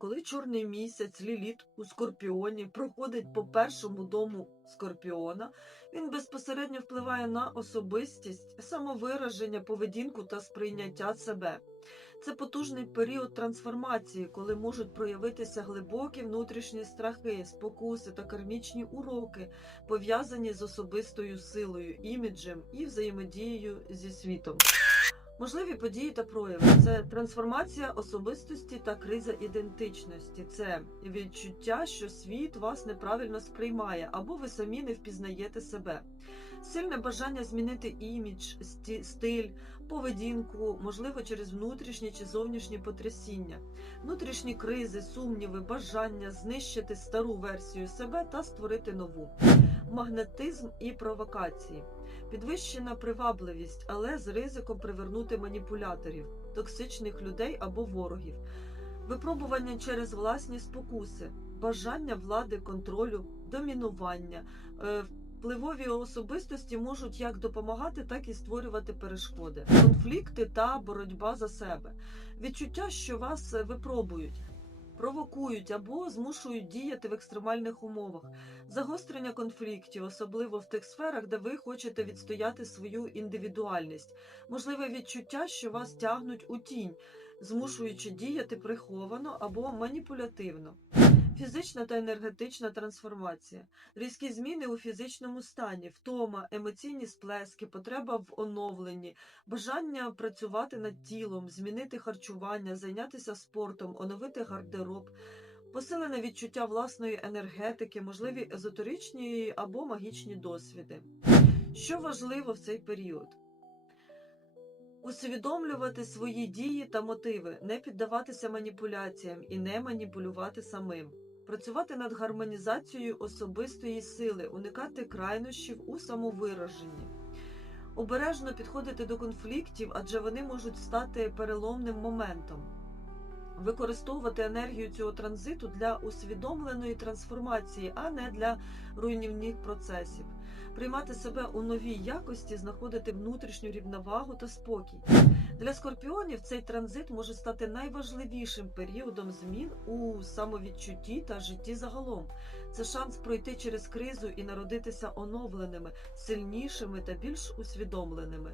Коли чорний місяць, ліліт у скорпіоні проходить по першому дому скорпіона, він безпосередньо впливає на особистість, самовираження, поведінку та сприйняття себе. Це потужний період трансформації, коли можуть проявитися глибокі внутрішні страхи, спокуси та кармічні уроки, пов'язані з особистою силою, іміджем і взаємодією зі світом. Можливі події та прояви це трансформація особистості та криза ідентичності. Це відчуття, що світ вас неправильно сприймає, або ви самі не впізнаєте себе. Сильне бажання змінити імідж, стиль, поведінку, можливо, через внутрішні чи зовнішні потрясіння, внутрішні кризи, сумніви, бажання знищити стару версію себе та створити нову. Магнетизм і провокації. Підвищена привабливість, але з ризиком привернути маніпуляторів, токсичних людей або ворогів, випробування через власні спокуси, бажання влади, контролю, домінування. Впливові особистості можуть як допомагати, так і створювати перешкоди, конфлікти та боротьба за себе, відчуття, що вас випробують, провокують або змушують діяти в екстремальних умовах, загострення конфліктів, особливо в тих сферах, де ви хочете відстояти свою індивідуальність, можливе відчуття, що вас тягнуть у тінь, змушуючи діяти приховано або маніпулятивно. Фізична та енергетична трансформація, різкі зміни у фізичному стані, втома, емоційні сплески, потреба в оновленні, бажання працювати над тілом, змінити харчування, зайнятися спортом, оновити гардероб, посилене відчуття власної енергетики, можливі езотеричні або магічні досвіди. Що важливо в цей період? Усвідомлювати свої дії та мотиви, не піддаватися маніпуляціям і не маніпулювати самим, працювати над гармонізацією особистої сили, уникати крайнощів у самовираженні, обережно підходити до конфліктів, адже вони можуть стати переломним моментом. Використовувати енергію цього транзиту для усвідомленої трансформації, а не для руйнівних процесів, приймати себе у новій якості, знаходити внутрішню рівновагу та спокій. Для скорпіонів цей транзит може стати найважливішим періодом змін у самовідчутті та житті загалом. Це шанс пройти через кризу і народитися оновленими, сильнішими та більш усвідомленими.